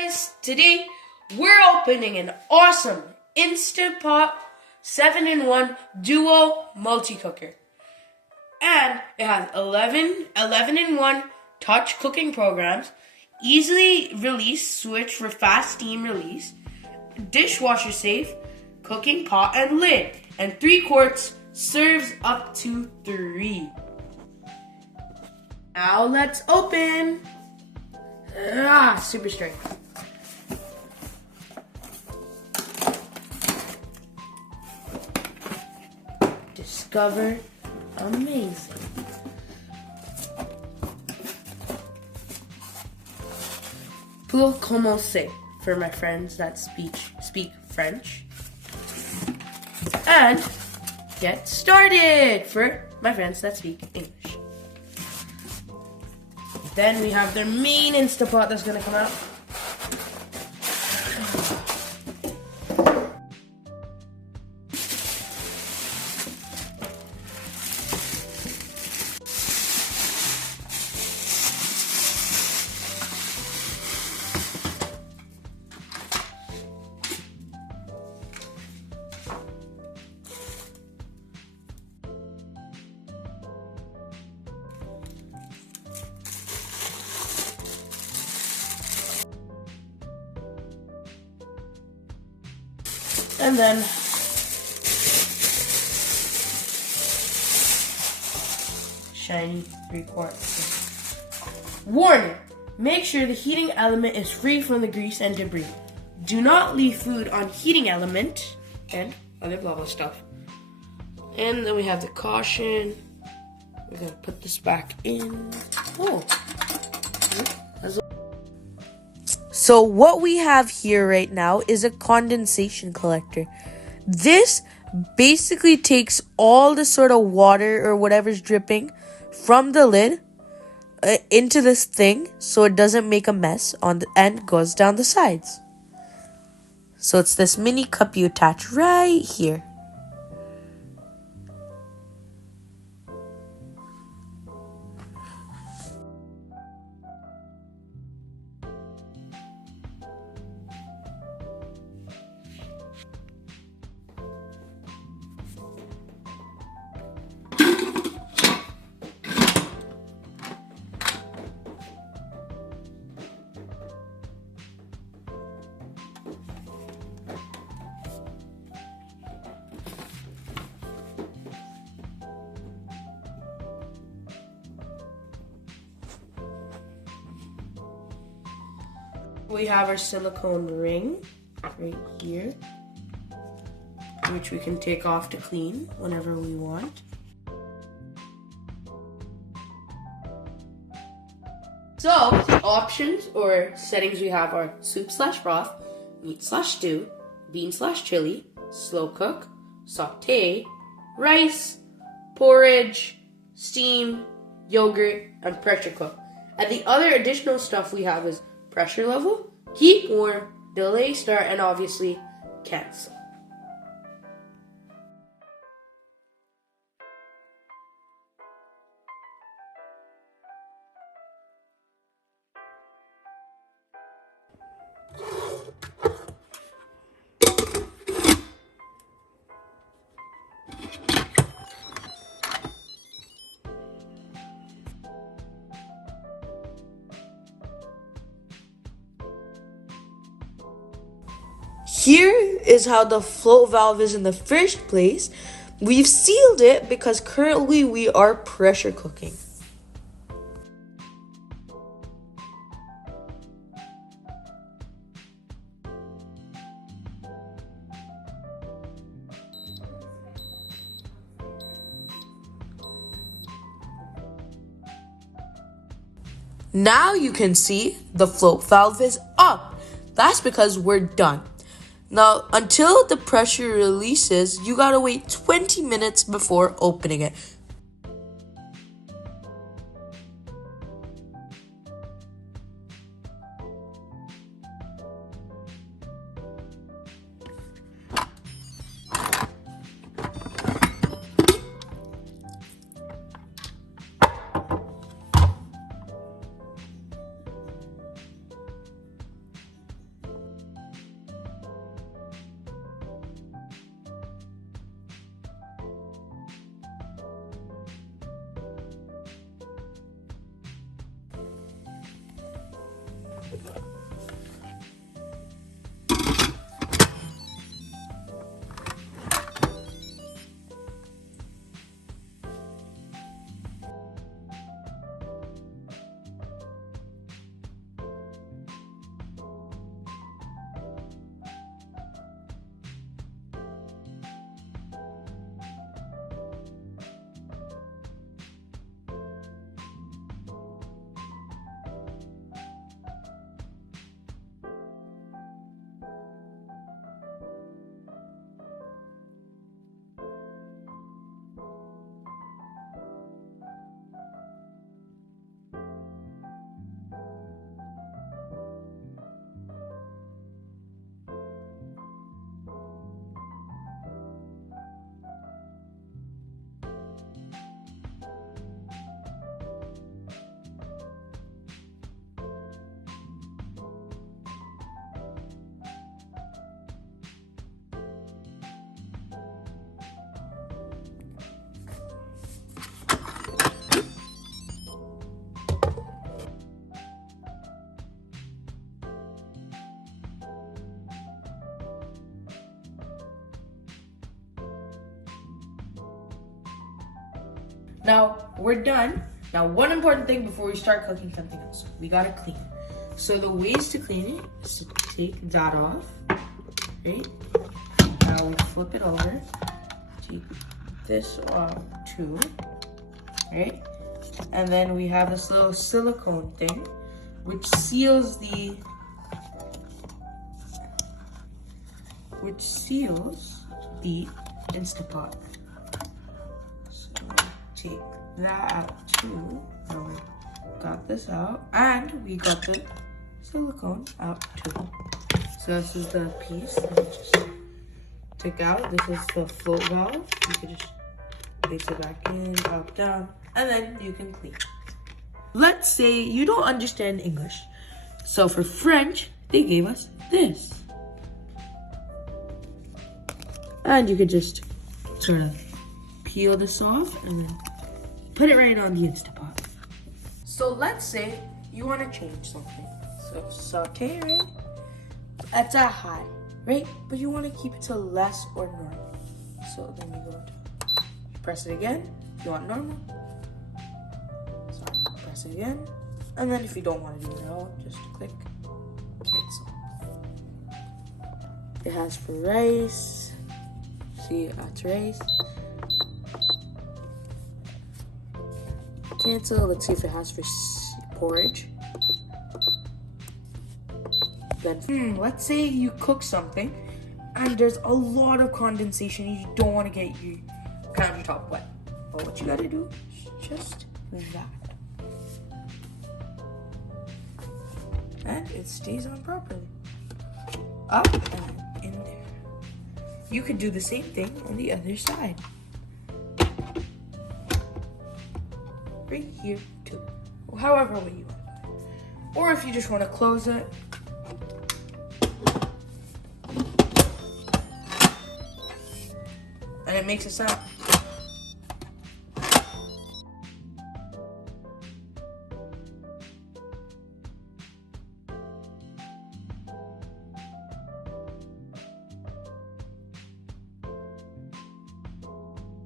Guys, today we're opening an awesome Instant Pot 7-in-1 Duo Multi-Cooker. And it has 11-in-1 touch cooking programs, easily release switch for fast steam release, dishwasher safe, cooking pot and lid, and 3 quarts serves up to 3. Now let's open. Super strength. Discover amazing. Pour commencer for my friends that speak French. And get started for my friends that speak English. Then we have their main Instant Pot that's gonna come out. And then shiny 3/4. Warning! Make sure the heating element is free from the grease and debris. Do not leave food on heating element and other blah blah stuff. And then we have the caution. We're gonna put this back in. So what we have here right now is a condensation collector. This basically takes all the sort of water or whatever's dripping from the lid into this thing so it doesn't make a mess on the end, goes down the sides. So it's this mini cup you attach right here. We have our silicone ring right here, which we can take off to clean whenever we want. So the options or settings we have are soup/broth, meat/stew, bean/chili, slow cook, saute, rice, porridge, steam, yogurt, and pressure cook. And the other additional stuff we have is pressure level, keep warm, delay start, and obviously cancel. Here is how the float valve is in the first place. We've sealed it because currently we are pressure cooking. Now you can see the float valve is up. That's because we're done. Now, until the pressure releases, you gotta wait 20 minutes before opening it. Now we're done. Now one important thing before we start cooking something else, we gotta clean. So the ways to clean it is to take that off, right? Now we flip it over, take this off too, right? And then we have this little silicone thing, which seals the Instant Pot. So take that out too. Now we got this out, and we got the silicone out too. So this is the piece that we just took out. This is the float valve. You can just place it back in, up, down, and then you can clean. Let's say you don't understand English. So for French, they gave us this. And you could just sort of peel this off and then put it right on the Instant Pot. So let's say you want to change something. So saute, right? That's at high, right? But you want to keep it to less or normal. So then you go to, press it again. If you want normal, sorry, press it again. And then if you don't want to do it at all, just click cancel. It has for rice. See, that's rice. Cancel. Let's see if it has for porridge. Then, let's say you cook something and there's a lot of condensation and you don't want to get your countertop wet. But what you gotta do is just that. And it stays on properly. Up and in there. You could do the same thing on the other side. Right here too. However way you want. Or if you just want to close it. And it makes a sound.